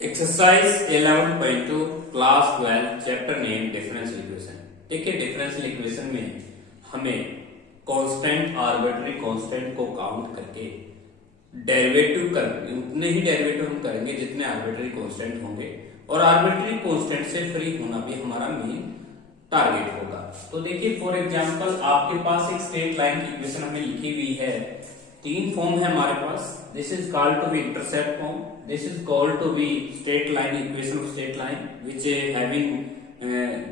Exercise 11.2 class 12 chapter name differential equation. देखिए differential equation में हमें कांस्टेंट आर्बिट्ररी कांस्टेंट को काउंट करके डेरिवेटिव कर उतने ही डेरिवेटिव हम करेंगे जितने आर्बिट्ररी कांस्टेंट होंगे और आर्बिट्ररी कांस्टेंट से फ्री होना भी हमारा मेन टारगेट होगा। तो देखिए फॉर एग्जांपल आपके पास एक स्ट्रेट लाइन की इक्वेशन हमें लिखी हुई है। तीन फॉर्म है हमारे पास। This is called to be intercept form, this is called to be straight line equation of straight line which having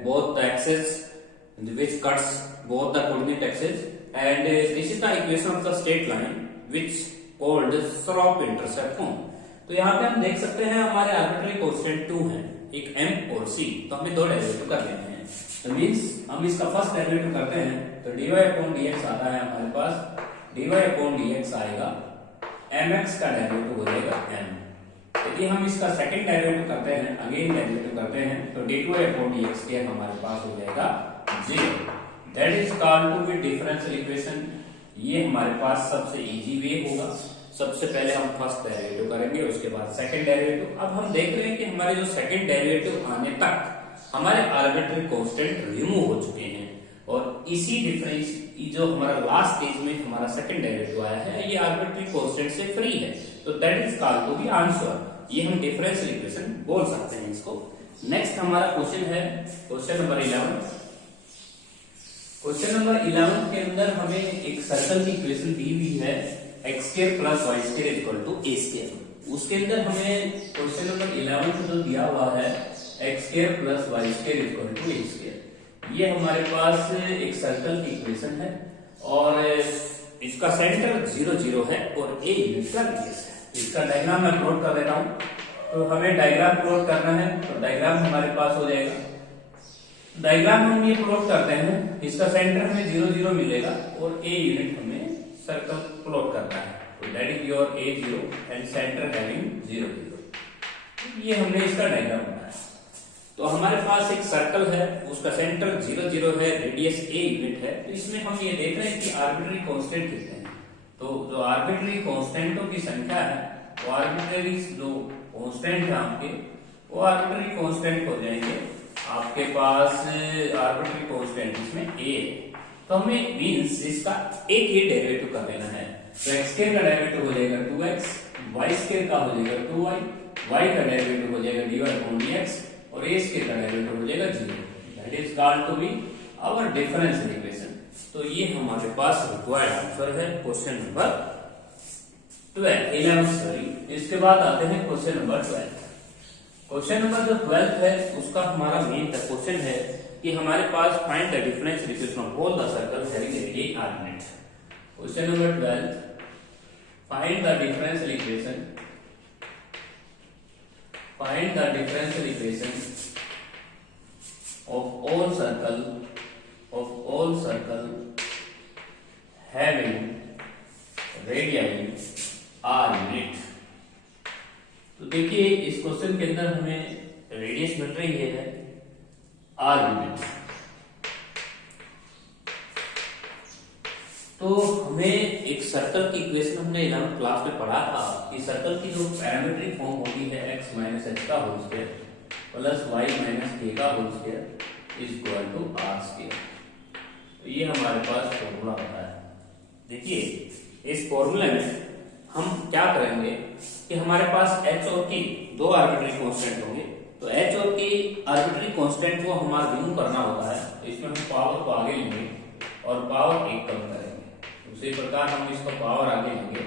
both the axes which cuts both the coordinate axes, and this is the equation of the straight line which called slope intercept form। तो यहाँ पे हम देख सकते हैं हमारे arbitrary constant 2 हैं, एक m और c। तो हमें दो डेरिवेटिव कर लेने हैं। तो मींस हम इसका फर्स्ट डेरिवेटिव करते हैं तो dy अपॉन dx आता है हमारे पास। dy अपॉन dx आएगा, mx का डेरिवेटिव हो जाएगा m। यदि हम इसका सेकंड डेरिवेटिव करते हैं, अगेन डेरिवेटिव करते हैं तो d2 अपॉन dx के हमारे पास हो जाएगा 0। That is called to be differential equation. ये हमारे पास सबसे इजी वे होगा। सबसे पहले हम फर्स्ट डेरिवेटिव करेंगे, उसके बाद सेकंड डेरिवेटिव। अब हम देख रहे हैं कि हमारे जो सेकंड डेरिवेटिव आने तक हमारे आर्बिट्ररी कांस्टेंट रिमूव हो चुके हैं और इसी डिफरेंस जो हमारा लास्ट स्टेज में हमारा सेकंड डेरिवेटिव आया है ये आर्बिट्ररी कांस्टेंट से फ्री है। तो that is called to be answer. ये हम डिफरेंशियल इक्वेशन बोल सकते हैं इसको। नेक्स्ट हमारा क्वेश्चन है क्वेश्चन नंबर 11। क्वेश्चन नंबर 11 के अंदर हमें एक सर्कल की इक्वेशन दी हुई है x² + y² = a²। उसके अंदर हमें क्वेश्चन नंबर 11 में जो दिया हुआ है x² + y² = a²। ये हमारे पास एक सर्कल की इक्वेशन है और इसका सेंटर 0 0 है और a यूनिट का रेडियस है। इसका डायग्राम मैं प्लॉट कर देता हूं। तो हमें डायग्राम प्लॉट करना है तो डायग्राम हमारे पास हो जाएगा। डायग्राम हम ये प्लॉट करते हैं, इसका सेंटर हमें 0 0 मिलेगा और a यूनिट हमें सर्कल प्लॉट करना है। तो that is your a0 and centre having 0 0। ये हमने इसका डायग्राम बनाया। तो हमारे पास एक सर्कल है, उसका सेंटर 0 0 है, रेडियस a यूनिट है। तो इसमें हम ये देख रहे हैं कि आर्बिट्ररी कांस्टेंट कितने हैं। तो जो आर्बिट्ररी कांस्टेंटों की संख्या है वो आर्बिट्ररी जो कांस्टेंट है आपके वो आर्बिट्ररी कांस्टेंट हो जाएंगे आपके पास। आर्बिट्ररी कांस्टेंट इसमें a है। तो हमें मींस इसका एक ही डेरिवेटिव कर लेना है। तो x² का डेरिवेटिव हो जाएगा 2x, y² का हो जाएगा 2y, y का डेरिवेटिव हो जाएगा dy अपॉन dx और a² का डेरिवेटिव हो जाएगा 0। That is called to be our differential equation. तो ये हमारे पास रिक्वायर्ड आंसर है क्वेश्चन नंबर 11 सॉरी। इसके बाद आते हैं क्वेश्चन नंबर 12। क्वेश्चन नंबर जो 12 है उसका हमारा मेन क्वेश्चन है कि हमारे पास find the differential equation of all the circles having radius argument. Question number 12, find the differential equation, find the differential equation of all circle having radii r unit। तो देखिए इस क्वेश्चन के अंदर हमें रेडियस मिल रही है r यूनिट। तो हमें एक सर्कल की इक्वेशन हमने 11th क्लास में पढ़ा था कि सर्कल की जो पैरामीट्रिक फॉर्म होती है x - h का whole square plus y - k का whole square is equal to r²। तो ये हमारे पास फॉर्मूला होता है। देखिए इस फॉर्मूले में हम क्या करेंगे कि हमारे पास h और k दो आर्बिट्ररी कांस्टेंट होंगे। तो h और k आर्बिट्ररी कांस्टेंट को हमारा रिमूव करना होता है। तो इसमें हम पावर को आगे लेंगे और पावर 1 कम करेंगे। उसी प्रकार हम इसका पावर आगे लेंगे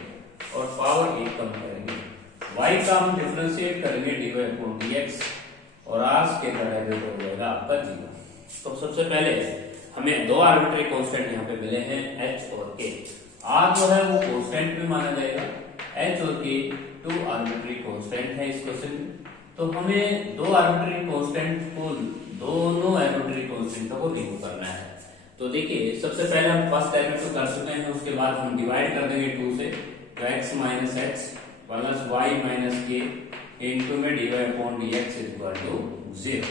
और पावर 1 कम करेंगे। y का हम डिफरेंशिएट करेंगे dy अपॉन dx और r के डेरिवेटिव हो जाएगा आपका 0। तो सबसे पहले हमें दो आर्बिट्ररी कांस्टेंट यहाँ पे मिले हैं h और k। r जो है वो कांस्टेंट में माना जाएगा, h और k दो आर्बिट्ररी कांस्टेंट है इस क्वेश्चन में। तो हमें दो आर्बिट्ररी कांस्टेंट को दोनों आर्बिट्ररी कांस्टेंटों को रिमूव करना है। तो देखिए सबसे पहले हम फर्स्ट डेरिवेटिव कर चुके हैं, उसके बाद हम डिवाइड कर देंगे 2 से। तो x - h plus y - k into में dy upon dx is equal to 0।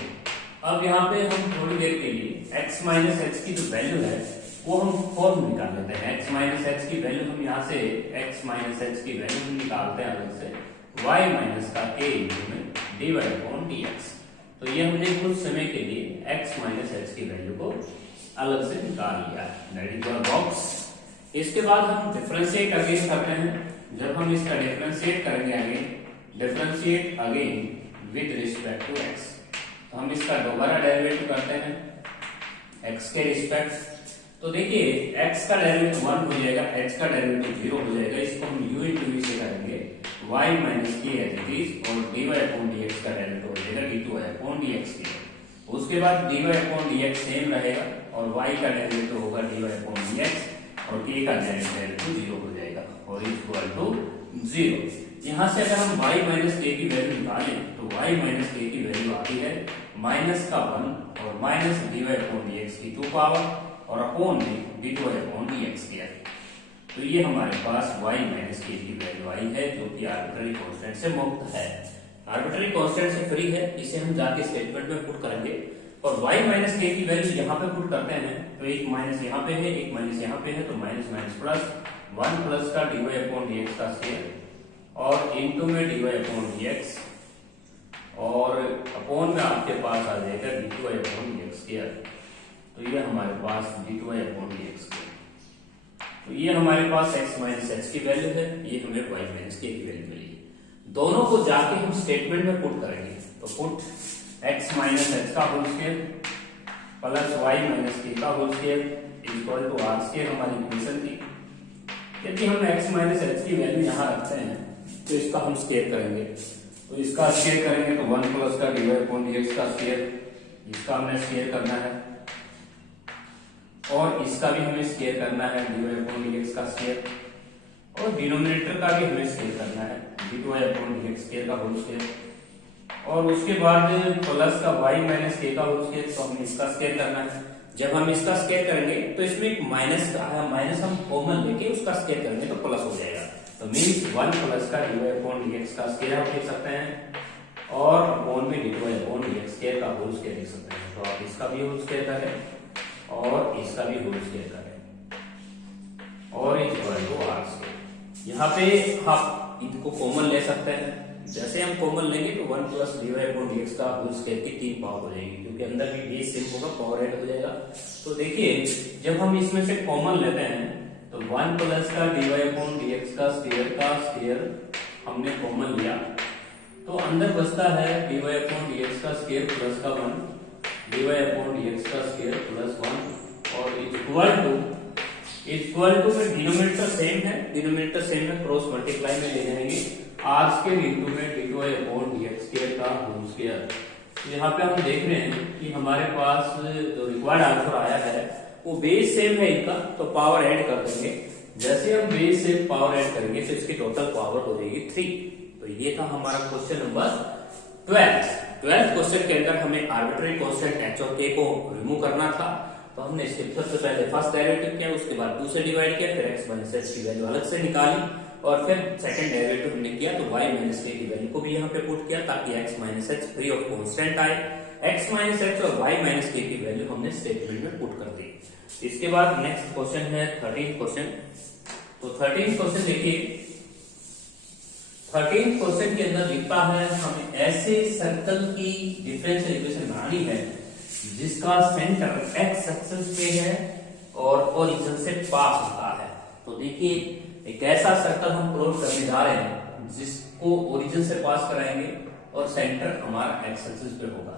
अब यहाँ पे हम थोड़ी देर के लिए x - h की जो वैल्यू है वो हम फॉर्म निकाल लेते हैं। x - h की वैल्यू हम यहाँ से x - h की वैल्यू हम निकालते हैं अलग से। y माइनस का a इंटू में dy अपॉन dx। तो ये हमने कुछ समय के लिए x माइनस h की वैल्यू को अलग से निकाल लिया है, दैट इज योर बॉक्स। इसके बाद हम डिफरेंशिएट अगेन करते हैं। जब हम इसका डिफरेंशिएट करेंगे again with respect to x, तो हम इसका दोबारा डेरिवेटिव करते हैं x के रिस्पेक्ट। तो देखिए x का डेरिवेटिव 1 हो जाएगा, h का डेरिवेटिव 0 हो जाएगा। इसको हम u इंटू v से करेंगे y minus k as it is, और dy अपॉन dx का डेरिवेटिव हो जाएगा d2 अपॉन dx के। उसके बाद dy अपॉन dx सेम रहेगा और y का डेरिवेटिव होगा dy अपॉन dx और k का डेरिवेटिव 0 हो जाएगा और इक्वल टू 0। यहाँ से अगर हम y माइनस k की वैल्यू निकालें तो y माइनस k की वैल्यू आती है माइनस का 1 और माइनस dy अपॉन dx की 2 पावर और अपॉन में d2 अपॉन dx किया। तो ये हमारे पास y माइनस k की वैल्यू आई है जो कि आर्बिट्ररी कांस्टेंट से मुक्त है, आर्बिट्ररी कांस्टेंट से फ्री है। इसे हम जाके स्टेटमेंट में पुट करेंगे और y माइनस k की वैल्यू यहाँ पे पुट करते हैं तो एक माइनस यहाँ पे है, एक माइनस यहाँ पे है, तो माइनस माइनस प्लस 1 प्लस का dy अपॉन dx का स्क्वायर और इनटू में dy अपॉन dx और अपॉन में आपके पास आ जाएगा d2 अपॉन dx स्क्वायर। तो ये हमारे पास d2 अपॉन dx स्क्वायर। तो ये हमारे पास x माइनस h की वैल्यू है, ये हमें y माइनस k की वैल्यू मिली। दोनों को जाके हम स्टेटमेंट में पुट करेंगे, तो पुट x माइनस h का whole square plus y minus k का whole square equal to r square हमारी इक्वेशन थी। यदि हम x माइनस h की वैल्यू यहाँ रखते हैं तो इसका हम स्क्वायर करेंगे, तो इसका स्क्वायर करेंगे तो 1 प्लस का dy अपॉन dx का स्क्वायर, इसका हमने स्क्वायर करना है और इसका भी हमें स्क्वायर करना है dy अपॉन dx का स्क्वायर और डिनोमिनेटर का भी हमें स्क्वायर करना है d2 अपॉन dx स्क्वायर का होल स्क्वायर और उसके बाद प्लस का y माइनस k का होल स्क्वायर, तो हमें इसका स्क्वायर करना है। जब हम इसका स्क्वायर करेंगे तो इसमें एक माइनस का है, माइनस हम कॉमन लेके उसका स्क्वायर करेंगे तो प्लस हो जाएगा। तो मींस 1 प्लस का dy अपॉन dx का स्क्वायर आप लिख सकते हैं और अपॉन में d2 अपॉन dx स्क्वायर का होल स्क्वायर लिख सकते हैं। तो आप इसका भी होल स्क्वायर करें और इसका भी होल स्क्वायर करें और इक्वल टू r स्क्वायर। यहाँ पे आप इनको कॉमन ले सकते हैं, जैसे हम कॉमन लेंगे तो 1 प्लस dy अपॉन dx का होल स्क्वायर की 3 पावर हो जाएगी क्योंकि अंदर भी बेस सेम होगा, पावर ऐड हो जाएगा। तो देखिए जब हम इसमें से कॉमन लेते हैं तो 1 प्लस का dy अपॉन dx का स्क्वायर हमने कॉमन लिया तो अंदर बचता है dy अपॉन dx का स्क्वायर प्लस का 1 dy अपॉन dx का स्क्वायर प्लस 1 और इक्वल टू में डिनोमिनेटर सेम है, क्रॉस मल्टीप्लाई में ले जाएंगे r स्क्वायर इनटू में d2 अपॉन dx स्क्वायर का होल स्क्वायर। तो यहाँ पे हम देख रहे हैं कि हमारे पास जो रिक्वायर्ड आंसर आया है वो बेस सेम है इनका, तो पावर ऐड कर देंगे। जैसे हम बेस सेम पावर ऐड करेंगे तो इसकी टोटल पावर हो जाएगी 3। तो ये था हमारा क्वेश्चन नंबर 12 क्वेश्चन के अंदर हमें आर्बिट्ररी कांस्टेंट h और k को रिमूव करना था। तो हमने इसके सबसे पहले फर्स्ट डेरिवेटिव किया, उसके बाद 2 से डिवाइड किया, फिर x माइनस h की वैल्यू अलग से निकाली और फिर सेकंड डेरिवेटिव हमने किया तो y माइनस k की वैल्यू को भी यहाँ पे पुट किया ताकि x minus h free of constant आए। x माइनस h और y माइनस k की वैल्यू हमने स्टेटमेंट में पुट कर दी। इसके बाद नेक्स्ट क्वेश्चन है 13th क्वेश्चन। तो 13th क्वेश्चन देखिए, 13th क्वेश्चन के अंदर लिखता है हमें ऐसे सर्कल की डिफरेंशियल इक्वेशन बनानी है जिसका सेंटर x एक्सिस पे है और ओरिजिन से पास होता है। तो देखिए एक ऐसा सर्कल हम प्लॉट करने जा रहे हैं जिसको ओरिजिन से पास कराएंगे और सेंटर हमारा x एक्सिस पे होगा।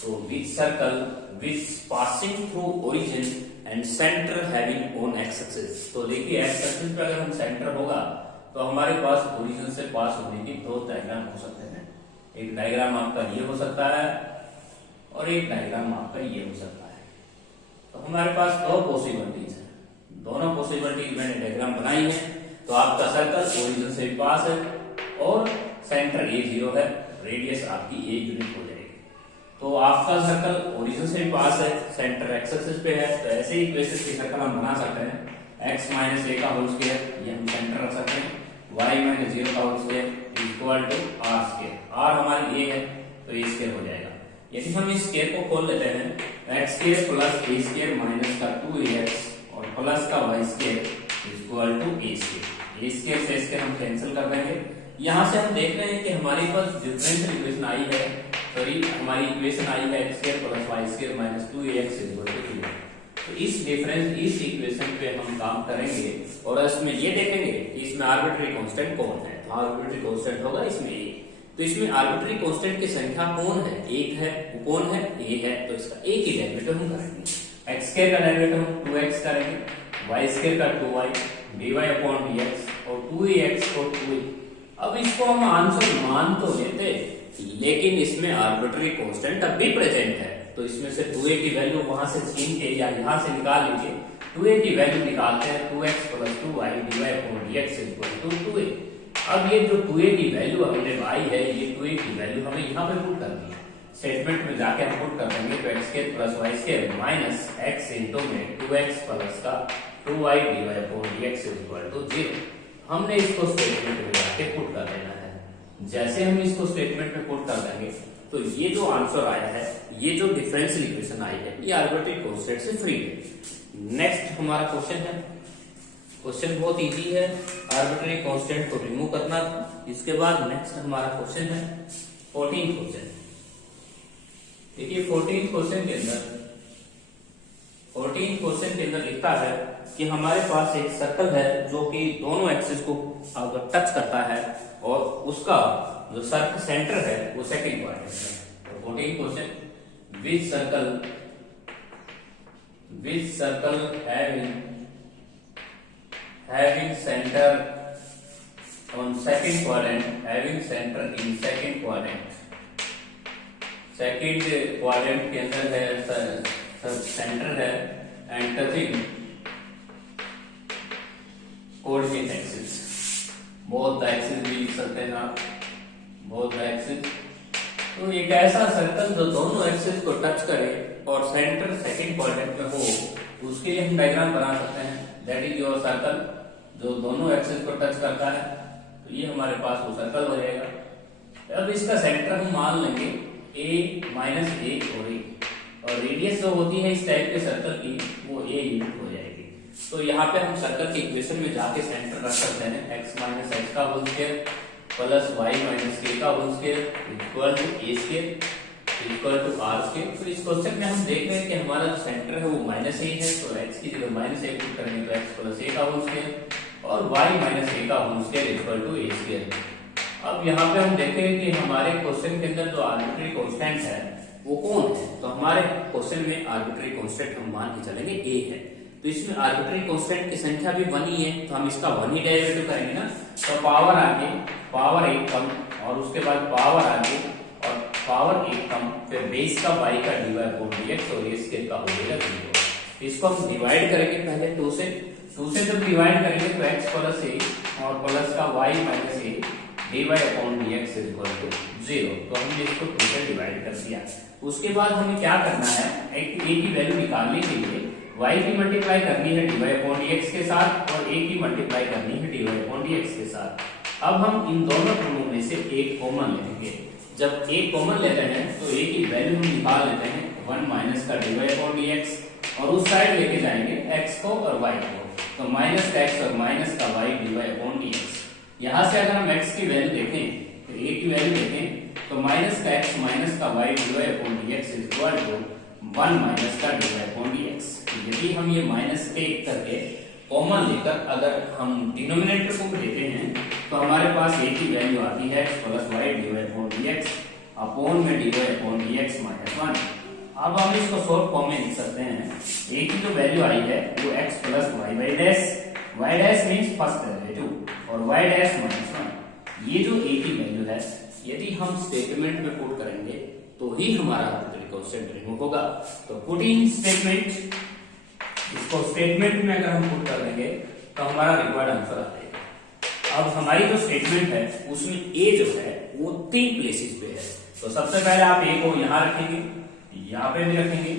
तो which circle which passing through origin and centre having on x axis. तो देखिए x एक्सिस पे अगर हम सेंटर होगा तो हमारे पास ओरिजिन से पास होने की 2 डायग्राम हो सकते हैं। एक डायग्राम आपका ये हो सकता है और एक डायग्राम आपका ये हो सकता है। तो हमारे पास 2 पॉसिबिलिटीज है, दोनों पॉसिबिलिटीज मैंने डायग्राम बनाई है। तो आपका सर्कल ओरिजिन से पास है और सेंटर a0 है, रेडियस आपकी a यूनिट हो जाएगी। तो आपका सर्कल ओरिजिन से पास है, सेंटर x एक्सिस पे है, तो ऐसे ही इक्वेशन की सर्कल हम बना सकते हैं। x माइनस a का होल स्क्वायर ये हम सेंटर रख सकते हैं, y माइनस 0 का whole square equal to r square. r हमारी a है तो a स्क्वायर हो जाएगा। यदि हम इस स्क्वायर को खोल लेते हैं x square plus a square minus का 2ax और प्लस का y square equal to a square. a square से स्क्वायर हम कैंसिल कर देंगे, यहाँ से हम देख रहे हैं कि हमारे पास डिफरेंशियल इक्वेशन आई है, सॉरी हमारी इक्वेशन आई है x square plus Y square minus 2ax equal to 0। तो इस इक्वेशन पे हम काम करेंगे और इसमें ये देखेंगे कि इसमें आर्बिट्री कांस्टेंट कौन है। तो आर्बिट्री कांस्टेंट होगा इसमें a। तो इसमें आर्बिट्री कांस्टेंट की संख्या कौन है, एक है, वो कौन है, a है। तो इसका a की डेरिवेटिव हम करेंगे, x स्क्वायर का डेरिवेटिव हम 2x करेंगे, y स्क्वायर का 2y dy अपॉन dx और 2ax और 2a। अब इसको हम आंसर मान तो लेते, लेकिन इसमें आर्बिट्री कांस्टेंट अब भी प्रेजेंट है। तो इसमें से 2a की वैल्यू वहां से छीन के या यहां से निकाल लीजिए, 2a की वैल्यू निकालते हैं 2x plus 2y dy upon dx equal to 2a। अब ये जो 2a की वैल्यू हमने पाई है, ये 2a की वैल्यू हमें यहाँ पे पुट करनी है। स्टेटमेंट में जाके हम पुट कर देंगे तो x square plus y square minus x into में 2x प्लस का 2y dy upon dx equal to 0। हमने इसको स्टेटमेंट में जाके पुट कर देना है। जैसे हम इसको स्टेटमेंट में पुट कर देंगे तो ये जो आंसर आया है, ये जो डिफरेंशियल इक्वेशन आई है, ये आर्बिट्री कांस्टेंट से फ्री है। नेक्स्ट हमारा क्वेश्चन है, क्वेश्चन बहुत इजी है, आर्बिट्री कांस्टेंट को रिमूव करना था। इसके बाद नेक्स्ट हमारा क्वेश्चन है 14th क्वेश्चन। देखिए 14th क्वेश्चन के अंदर लिखता है कि हमारे पास एक सर्कल है जो कि दोनों एक्सिस को अगर टच करता है और उसका जो सर्कल सेंटर है वो सेकंड क्वाड्रेंट है। तो 14th question, which circle having center on second quadrant, having center in second quadrant, second quadrant के अंदर है सेंटर है and touching coordinate axis, both the axis भी लिख सकते हैं आप, बोथ द एक्सिस। तो एक ऐसा सर्कल जो दोनों एक्सिस को टच करे और सेंटर सेकंड क्वाड्रेंट में हो, उसके लिए हम डायग्राम बना सकते हैं। दैट इज योर सर्कल जो दोनों एक्सिस को टच करता है। तो ये हमारे पास वो सर्कल हो जाएगा। अब इसका सेंटर हम मान लेंगे a माइनस ए और रेडियस जो होती है इस टाइप के सर्कल की वो a यूनिट हो जाएगी। तो यहाँ पे हम सर्कल के इक्वेशन में जाके सेंटर रख सकते हैं, x माइनस एक्स का whole square plus y minus k का whole square equal to a square equal to r square. तो इस क्वेश्चन में हम देख रहे हैं कि हमारा जो सेंटर है वो माइनस a है, तो x की जगह माइनस a पुट करेंगे तो x प्लस a का होल स्क्वायर और y माइनस a का whole square equal to a square. अब यहाँ पे हम देखें कि हमारे क्वेश्चन के अंदर जो आर्बिट्री कांस्टेंट है वो कौन है। तो हमारे क्वेश्चन में आर्बिट्री कांस्टेंट हम मान के चलेंगे a है। तो इसमें आर्बिट्री कांस्टेंट की संख्या भी 1 ही है, तो हम इसका 1 ही डेरिवेटिव करेंगे ना। तो पावर आगे पावर 1 कम और उसके बाद पावर आगे और पावर 1 कम, फिर बेस का y का dy अपॉन dx और a स्क्वायर का हो जाएगा 0। इसको हम डिवाइड करेंगे पहले 2 से जब डिवाइड करेंगे तो x प्लस a और प्लस का y minus a dy upon dx equal to 0। तो हमने इसको 2 से डिवाइड कर दिया। उसके बाद हमें क्या करना है, a की वैल्यू निकालने के लिए y की मल्टीप्लाई करनी है dy अपॉन dx के साथ और a की मल्टीप्लाई करनी है dy अपॉन dx के साथ। अब हम इन दोनों टर्मों में से एक कॉमन लेंगे। जब एक कॉमन लेते हैं तो a की वैल्यू हम निकाल लेते हैं 1 माइनस का dy अपॉन dx और उस साइड लेके जाएंगे x को और y को, तो माइनस का x और माइनस का y dy अपॉन dx। यहाँ से अगर हम x की वैल्यू देखें, तो a की वैल्यू देखें तो माइनस का x माइनस का y dy upon dx equal to 1 minus का dy अपॉन dx। यदि हम ये माइनस टेक करके कॉमन लेकर अगर हम डिनोमिनेटर को लेते हैं तो हमारे पास a की वैल्यू आती है x plus y dy upon dx upon में dy अपॉन dx माइनस 1। अब हम इसको शॉर्ट फॉर्म में लिख सकते हैं। a की जो वैल्यू आई है वो x plus y dash means first derivative और y डैश माइनस 1। ये जो a की वैल्यू है यदि हम स्टेटमेंट में पुट करेंगे तो ही हमारा आर्बिट्री कांस्टेंट रिमूव होगा। तो पुट इन स्टेटमेंट, इसको स्टेटमेंट में अगर हम पुट कर देंगे तो हमारा रिक्वायर्ड आंसर आ जाएगा। अब हमारी जो स्टेटमेंट है उसमें a जो है वो 3 प्लेसेस पे है। तो सबसे पहले आप a को यहाँ रखेंगे, यहाँ पे भी रखेंगे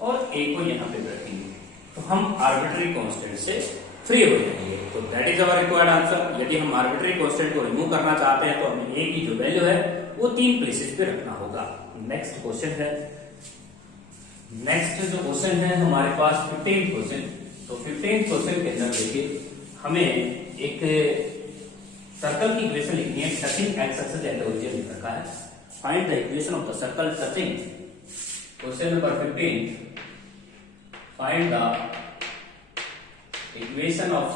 और a को यहाँ पे भी रखेंगे, तो हम आर्बिट्री कांस्टेंट से फ्री हो जाएंगे। तो that is our required answer. यदि हम आर्बिट्री कांस्टेंट को रिमूव करना चाहते हैं तो हमें a की जो वैल्यू है वो 3 प्लेसेस पे रखना होगा। नेक्स्ट क्वेश्चन है, नेक्स्ट जो क्वेश्चन है हमारे पास 15th क्वेश्चन। तो 15th क्वेश्चन के अंदर देखिए हमें एक सर्कल की इक्वेशन लिखनी है, touching x axis at origin लिख रखा है। Find the equation of the circle touching. Question number 15, find the equation of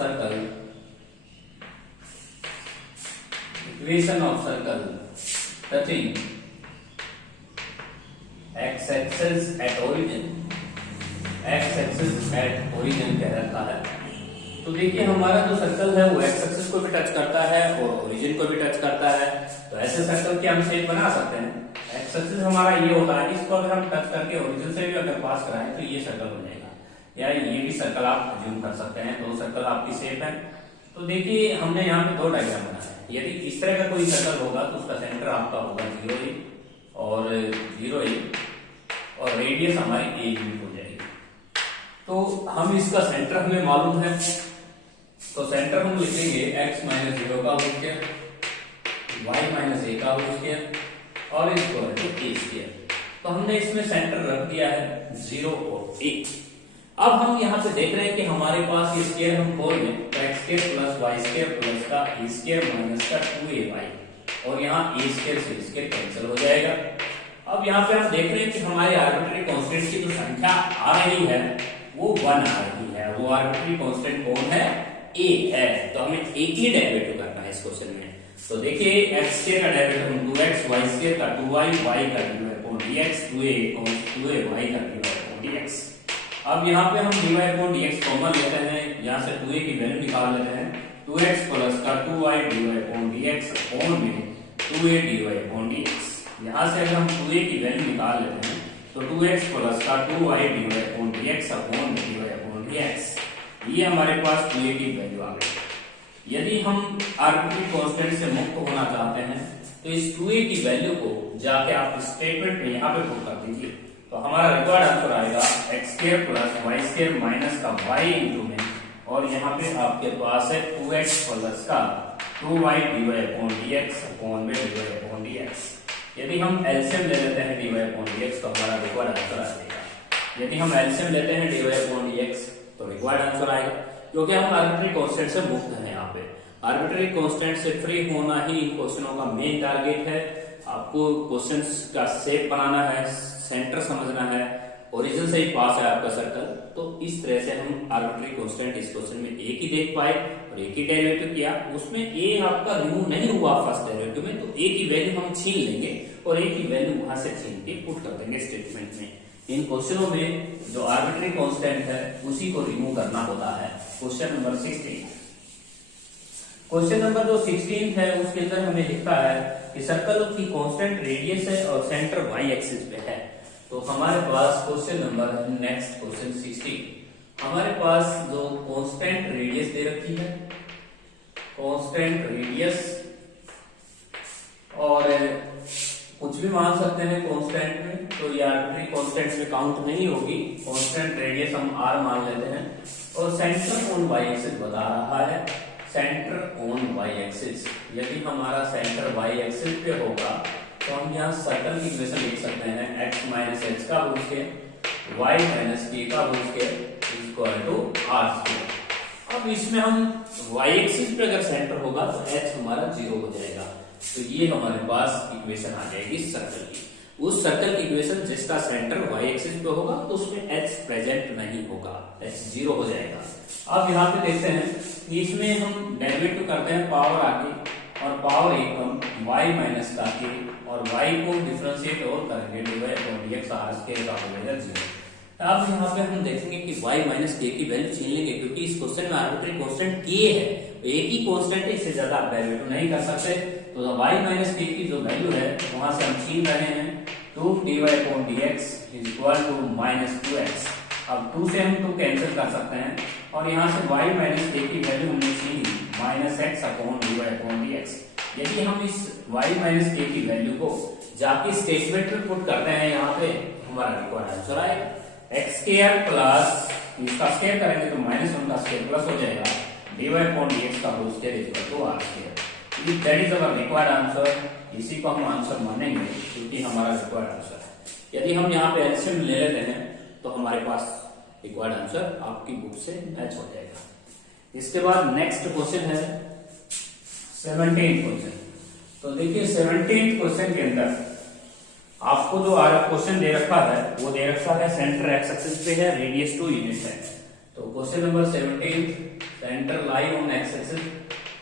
circle touching x axis at origin. X axis at origin कह रखा है। तो देखिए हमारा जो सर्कल है वो एक्स एक्सिस को भी टच करता है और ओरिजिन को भी टच करता है। तो ऐसे सर्कल की हम शेप बना सकते हैं। एक्स एक्सिस हमारा ये होता है, इसको अगर हम टच करके ओरिजिन से भी अगर पास कराएं तो ये सर्कल बन जाएगा, या ये भी सर्कल आप अज्यूम कर सकते हैं। दो सर्कल आपकी शेप है। तो देखिए हमने यहाँ पे दो डायग्राम बनाया है। यदि इस तरह का कोई सर्कल होगा तो उसका सेंटर आपका होगा 0 और 0 और रेडियस हमारी a यूनिट हो जाएगी। तो हम इसका सेंटर हमें मालूम है, तो सेंटर हम लिखेंगे x माइनस 0 का whole square, y minus a का होल स्क्वायर और इक्वल टू a स्क्वायर। तो हमने इसमें सेंटर रख दिया है 0 और a। अब हम यहाँ पे देख रहे हैं कि हमारे पास ये स्क्वायर हम खोल लें तो x square plus y square plus का a स्क्वायर माइनस का 2ay और यहाँ a स्क्वायर से स्क्वायर कैंसिल हो जाएगा। अब यहाँ पे हम देख रहे हैं कि हमारे आर्बिट्री कांस्टेंट की जो संख्या आ रही है वो 1 आ रही है। वो आर्बिट्री कांस्टेंट कौन है? a है। तो हमें a की डेरिवेटिव करना है इस क्वेश्चन में। तो देखिए x स्क्वायर का डेरिवेटिव हम 2x, y स्क्वायर का 2y, y का dx, 2a y का dx। अब यहाँ पे हम dydx कॉमन लेते हैं, यहाँ से 2a की वैल्यू निकाल लेते हैं। 2x प्लस का 2y dydx अपॉन में 2a dydx। यहाँ से अगर हम 2a की वैल्यू निकाल लेते हैं तो 2x प्लस का 2y dydx अपॉन dydx, ये हमारे पास 2a की वैल्यू आ गई। यदि हम आर्बिट्री कांस्टेंट से मुक्त होना चाहते हैं तो इस 2a की वैल्यू को जाके आप स्टेटमेंट में यहाँ पे पुट कर दीजिए। तो हमारा रिक्वायर्ड आंसर आएगा x square plus y square minus का y इंटू में, और यहाँ पे आपके पास है 2x प्लस का 2y dydx अपॉन में dydx। यदि हम एलसीएम ले लेते हैं dydx तो हमारा रिक्वायर्ड आंसर आ जाएगा। यदि हम एलसीएम लेते हैं dydx तो रिक्वायर्ड आंसर आएगा, क्योंकि हम आर्बिट्री कांस्टेंट से मुक्त हैं। यहाँ पे आर्बिट्री कांस्टेंट से फ्री होना ही इन क्वेश्चनों का मेन टारगेट है। आपको क्वेश्चंस का शेप बनाना है, सेंटर समझना है, ओरिजिन से ही पास है आपका सर्कल। तो इस तरह से हम आर्बिट्री कांस्टेंट इस क्वेश्चन में एक ही देख पाए और एक ही डेरिवेटिव किया। उसमें a आपका रिमूव नहीं हुआ फर्स्ट डेरिवेटिव में, तो a की वैल्यू हम छीन लेंगे और a की वैल्यू वहां से छीन के पुट कर देंगे स्टेटमेंट में। इन क्वेश्चनों में जो आर्बिट्री कांस्टेंट है उसी को रिमूव करना होता है। क्वेश्चन नंबर 16, क्वेश्चन नंबर जो 16 है उसके अंदर हमें लिखा है कि सर्कल की कांस्टेंट रेडियस है और सेंटर y एक्सिस पे है। तो हमारे पास क्वेश्चन नंबर है नेक्स्ट क्वेश्चन 16। हमारे पास जो कांस्टेंट रेडियस दे रखी है, कांस्टेंट रेडियस, और कुछ भी मान सकते हैं कांस्टेंट में, तो ये आर्बिट्री कांस्टेंट में काउंट नहीं होगी। कांस्टेंट रेडियस हम r मान लेते हैं और सेंटर ऑन y एक्सिस बता रहा है। सेंटर ऑन y एक्सिस, यदि हमारा सेंटर y एक्सिस पे होगा तो हम यहाँ सर्कल की इक्वेशन लिख सकते हैं x माइनस h का whole square y minus k का whole square equal to r square. अब इसमें हम y एक्सिस पे अगर सेंटर होगा तो h हमारा 0 हो जाएगा। तो ये हमारे पास इक्वेशन आ जाएगी सर्कल की। उस सर्कल की इक्वेशन जिसका सेंटर y एक्सिस पे होगा तो उसमें h प्रेजेंट नहीं होगा, h 0 हो जाएगा। अब यहाँ पे देखते हैं कि इसमें हम डेरिवेटिव करते हैं पावर आगे, और पावर एक हम y माइनस का k और y को डिफरेंशिएट और करेंगे dydx r स्क्वायर का हो जाएगा 0। अब यहाँ पे हम देखेंगे कि y माइनस k की वैल्यू छीन लेंगे, क्योंकि इस क्वेश्चन में आर्बिट्री कांस्टेंट k है, एक ही कांस्टेंट है, इससे ज्यादा आप डेरिवेटिव नहीं कर सकते। तो y माइनस k की जो वैल्यू है वहां से हम छीन रहे हैं 2 dy/dx is equal to minus 2x। अब 2 से हम 2 कैंसिल कर सकते हैं और यहाँ से y माइनस k की वैल्यू हमने छीनी माइनस x अपॉन dy/dx। यदि हम इस y माइनस k की वैल्यू को जाके स्टेटमेंट में पुट करते हैं, यहाँ पे हमारा रिक्वायर्ड आंसर आएगा x स्क्वायर प्लस इसका स्क्वायर करेंगे तो माइनस 1 का स्क्वायर प्लस हो जाएगा dy/dx का whole square equal to r square. That is our required answer. इसी को हम आंसर मानेंगे क्योंकि हमारा रिक्वायर्ड आंसर है। यदि हम यहाँ पे एलसीएम ले लेते हैं तो हमारे पास रिक्वायर्ड आंसर आपकी बुक से मैच हो जाएगा। इसके बाद नेक्स्ट क्वेश्चन है 17 क्वेश्चन। तो देखिए 17 क्वेश्चन के अंदर आपको जो क्वेश्चन दे रखा है वो दे रखा है सेंटर एक्स एक्सिस पे है, रेडियस 2 यूनिट है। तो question number 17, centre lie on x axis,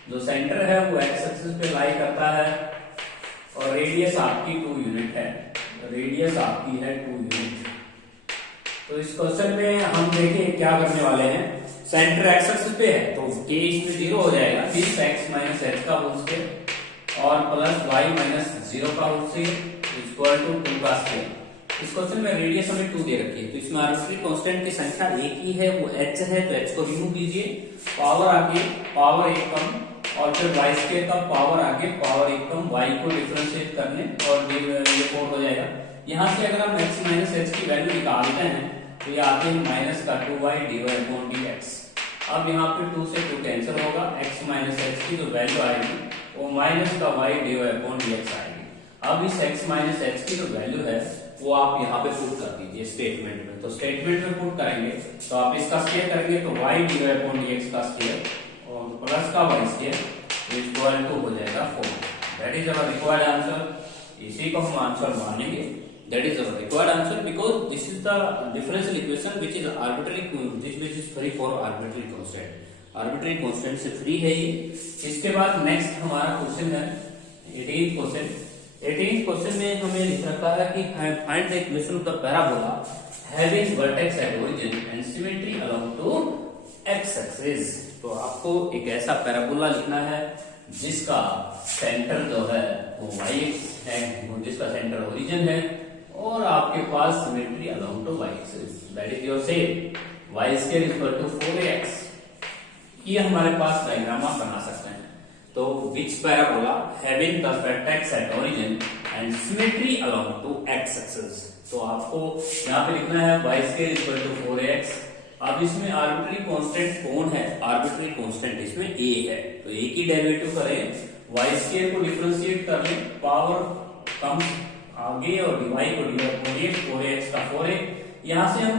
जो सेंटर है वो एक्स एक्सिस पे लाई करता है और रेडियस आपकी 2 यूनिट है, रेडियस आपकी है 2 यूनिट। तो इस क्वेश्चन में हम देखिए क्या करने वाले हैं, सेंटर एक्स एक्सिस पे है तो k इसमें 0 हो जाएगा, फिर x माइनस h का होल स्क्वायर और प्लस y माइनस 0 का होल स्क्वायर इक्वल टू 2 का स्क्वायर। इस क्वेश्चन में रेडियस हमें 2 दे रखी है, तो इसमें आर्बिट्ररी कांस्टेंट की संख्या एक ही है, वो h है, तो h को रिमूव कीजिए, पावर आगे पावर 1 कम और फिर y स्क्वायर का पावर आगे पावर 1 कम, y को डिफरेंशिएट करने और ये 4 हो जाएगा। यहाँ से अगर हम x माइनस h की वैल्यू निकालते हैं तो ये आते हैं माइनस का 2y dy अपॉन dx। अब यहाँ पे 2 से 2 कैंसिल होगा, x माइनस h की जो वैल्यू आएगी वो माइनस का y dy अपॉन dx आएगी। अब इस x माइनस h की जो वैल्यू है वो आप यहाँ पे पुट कर दीजिए स्टेटमेंट में। तो स्टेटमेंट में पुट करेंगे तो आप इसका स्क्वायर करेंगे तो y dy अपॉन dx का स्क्वायर और प्लस का y स्क्वायर इक्वल टू हो जाएगा 4। That is our required answer. इसी को हम आंसर मानेंगे, that is our required answer because this is the differential equation which is arbitrary, which is free for arbitrary constant, arbitrary constant से free है ये। इसके बाद नेक्स्ट हमारा क्वेश्चन है 18th क्वेश्चन। 18th क्वेश्चन में हमें लिख रखा है कि find the equation of the parabola having vertex at origin and symmetry along to X axis. तो आपको एक ऐसा पैराबोला लिखना है जिसका सेंटर जो है वो y है, जिसका सेंटर ओरिजिन है और आपके पास symmetry along to y axis, that is your same y square equal to 4x। ये हमारे पास डायग्राम आप बना सकते हैं। तो which parabola having the vertex at origin and symmetry along to x axis. तो आपको यहाँ पे लिखना है y square equal to 4x। अब इसमें आर्बिट्ररी कांस्टेंट कौन है, आर्बिट्ररी कांस्टेंट इसमें a है, तो a की डेरिवेटिव करें, y स्क्वायर को डिफरेंशिएट कर लें, पावर कम आगे और dy को dx 4x का 4x। यहाँ से हम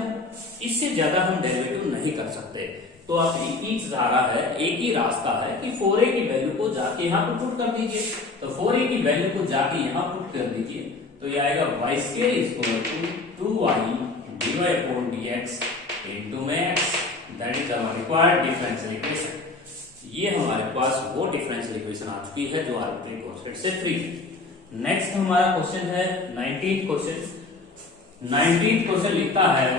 इससे ज्यादा हम डेरिवेटिव नहीं कर सकते, तो आप एक ही धारा है, एक ही रास्ता है कि 4a की वैल्यू को जाके यहाँ पर पुट कर दीजिए। तो 4a की वैल्यू को जाके यहाँ पुट कर दीजिए तो ये आएगा y square equal to 2y dy upon dx into x, that is our required differential equation. ये हमारे पास वो डिफरेंशियल इक्वेशन आ चुकी है जो आर्बिट्ररी कांस्टेंट से फ्री। नेक्स्ट हमारा क्वेश्चन है 19th क्वेश्चन। 19th क्वेश्चन लिखता है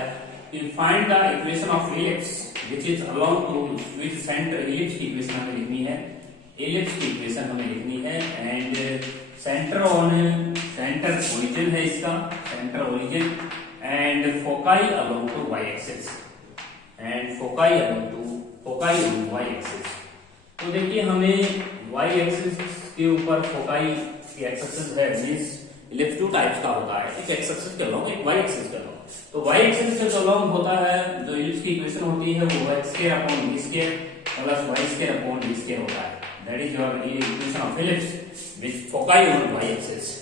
कि find the equation of ellipse which is along to which centre. Ellipse की इक्वेशन हमें लिखनी है, इलिप्स की इक्वेशन हमें लिखनी है एंड सेंटर ओरिजिन है इसका, centre origin and foci along to y axis and foci on y axis. तो देखिए हमें y एक्सिस के ऊपर फोकाई की एक्सिस है, मींस इलिप्स 2 टाइप्स का होता है, एक एक्स एक्सिस के अलोंग एक y एक्सिस के अलोंग। तो y एक्सिस के अलोंग होता है जो इलिप्स की इक्वेशन होती है वो x square upon b square plus y square upon d square होता है, that is your equation of ellipse which foci on y axis.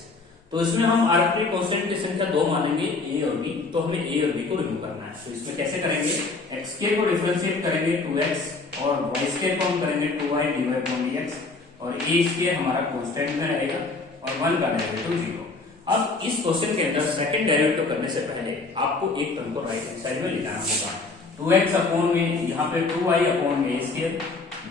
तो इसमें हम आर्बिट्ररी कांस्टेंट की संख्या 2 मानेंगे a और b, तो हमें a और b को रिमूव करना है। तो इसमें कैसे करेंगे, x स्क्वायर को डिफरेंशिएट करेंगे 2x और y स्क्वायर को हम करेंगे 2y dy अपॉन dx और a स्क्वायर हमारा कांस्टेंट में रहेगा और 1 का डेरिवेटिव 0। अब इस क्वेश्चन के अंदर सेकंड डेरिवेटिव करने से पहले आपको एक टर्म को राइट हैंड साइड में ले जाना होगा। 2x अपॉन में यहाँ पे 2y अपॉन में a square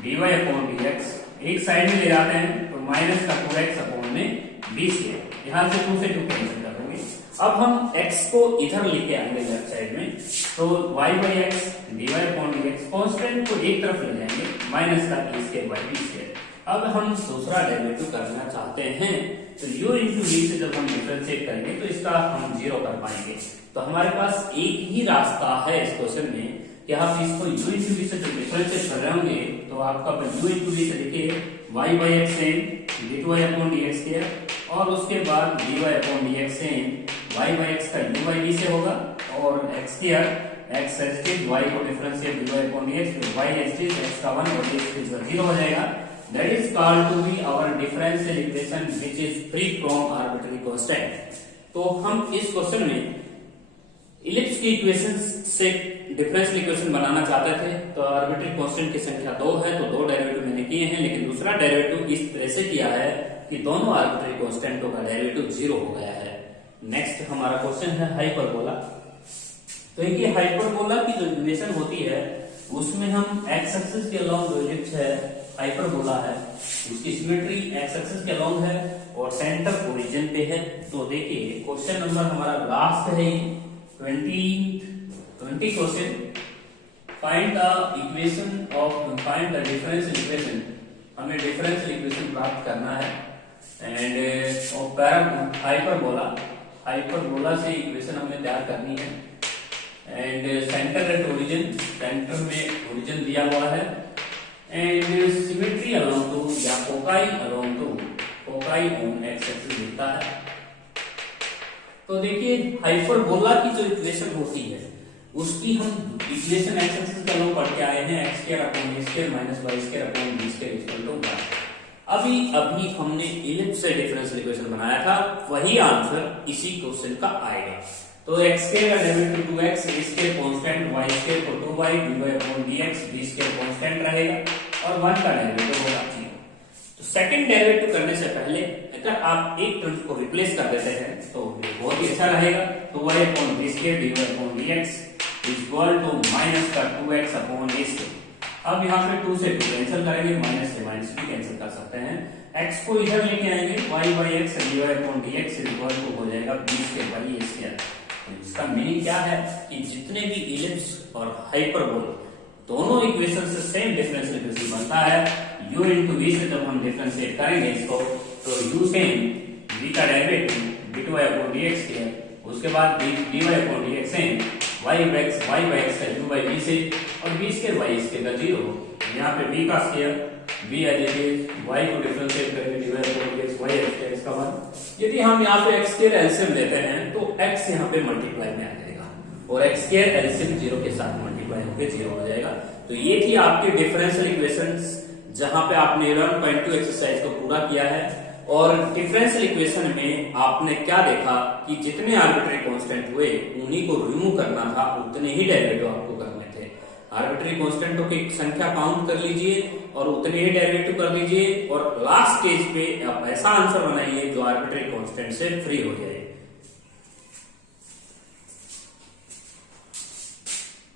dy upon dx एक साइड में ले जाते हैं तो माइनस का 2x अपॉन में b स्क्वायर, यहाँ से 2 से 2 कैंसिल कर देंगे। अब हम x को इधर लेके आएंगे लेफ्ट साइड में, तो y by x dy upon dx constant को एक तरफ ले जाएंगे माइनस का a square by b square. अब हम दूसरा डेरिवेटिव करना चाहते हैं तो u इंटू v से जब हम डिफरेंशिएट करेंगे तो इसका हम 0 कर पाएंगे। तो हमारे पास एक ही रास्ता है इस क्वेश्चन में कि आप इसको u इंटू v से जब डिफरेंशिएट कर रहे होंगे तो आपका u इंटू v से देखिए y बाई x से dy अपॉन dx स्क्वायर और उसके बाद dy अपॉन dx से y बाई x का u बाई v से होगा और x square x axis y को डिफरेंशिएट dy अपॉन dx फिर y एक्सिस x का 1 और dx का 0 हो जाएगा। That is called to be our differential equation which is free from arbitrary constant। तो हम इस क्वेश्चन में इलिप्स की इक्वेशन से डिफरेंशियल इक्वेशन बनाना चाहते थे तो आर्बिट्री कांस्टेंट की संख्या 2 है तो 2 डेरिवेटिव मैंने किए हैं, लेकिन दूसरा डेरिवेटिव इस तरह से किया है कि दोनों आर्बिट्री कांस्टेंटों का डेरिवेटिव 0 हो गया है। नेक्स्ट हमारा क्वेश्चन है हाइपरबोला। तो ये हाइपरबोला की जो इक्वेशन होती है उसमें हम एक्स एक्सिस के अलोंग जो इलिप्स है हाइपरबोला है उसकी सिमेट्री एक्स एक्सिस के अलोंग है और सेंटर ओरिजिन पे है। तो देखिए क्वेश्चन नंबर हमारा लास्ट है 20 question. Find the differential equation. हमें डिफरेंशियल इक्वेशन प्राप्त करना है एंड हाइपरबोला से इक्वेशन हमें तैयार करनी है and centre at origin, centre में ओरिजिन दिया हुआ है एंड सिमेट्री अलोंग टू या foci along to, foci on x axis दिखता है। तो देखिए हाइपरबोला की जो इक्वेशन होती है उसकी हम इक्वेशन एक्स एक्सिस का अलोंग पढ़ के आए हैं x square upon a square minus y square upon b square equal to 1। अभी हमने इलिप्स से डिफरेंशियल इक्वेशन बनाया था, वही आंसर इसी क्वेश्चन का आएगा। तो x स्क्वायर का derivative 2x, a square constant, y square को 2y, dy upon dx, b square constant रहेगा और 1 का डेरिवेटिव होगा 0। तो सेकंड डेरिवेटिव करने से पहले अगर आप एक टर्म को रिप्लेस कर देते हैं तो बहुत ही अच्छा रहेगा। तो y upon b square dy upon dx is equal to minus का 2x अपॉन a स्क्वायर। अब यहाँ पे 2 से 2 कैंसिल करेंगे, माइनस से माइनस भी कैंसिल कर सकते हैं। x को इधर लेके आएंगे, y by x dy upon dx is equal to हो जाएगा b square by a square. इसका मीनिंग क्या है कि जितने भी इलिप्स और हाइपरबोला दोनों इक्वेशन से सेम डिफरेंशियल इक्वेशन बनता है। u इंटू v से जब हम डिफरेंशिएट करेंगे इसको तो u सेम v का डेरिवेटिव d2y अपॉन dx है, उसके बाद dy upon dx same y by x का u बाई v से और v स्क्वायर y स्क्वायर का 0। यहाँ पे v का स्क्वायर v आ जाएगी, y को डिफरेंशिएट करेंगे dy upon dx y square इसका 1। यदि हम यहाँ पे x स्क्वायर एलसीएम लेते हैं तो x यहाँ पे मल्टीप्लाई में आ जाएगा और x स्क्वायर एलसीएम 0 के साथ मल्टीप्लाई होकर 0 हो जाएगा। तो ये थी आपकी डिफरेंशियल इक्वेशंस जहां पे आपने 11.2 एक्सरसाइज को पूरा किया है। और डिफरेंशियल इक्वेशन में आपने क्या देखा कि जितने आर्बिट्री कांस्टेंट हुए उन्हीं को रिमूव करना था, उतने ही डेरिवेटिव आपको करने थे। आर्बिट्री कांस्टेंटों की संख्या काउंट कर लीजिए और उतने ही डेरिवेटिव कर दीजिए और लास्ट स्टेज पे आप ऐसा आंसर बनाइए जो आर्बिट्री कांस्टेंट से फ्री हो जाए।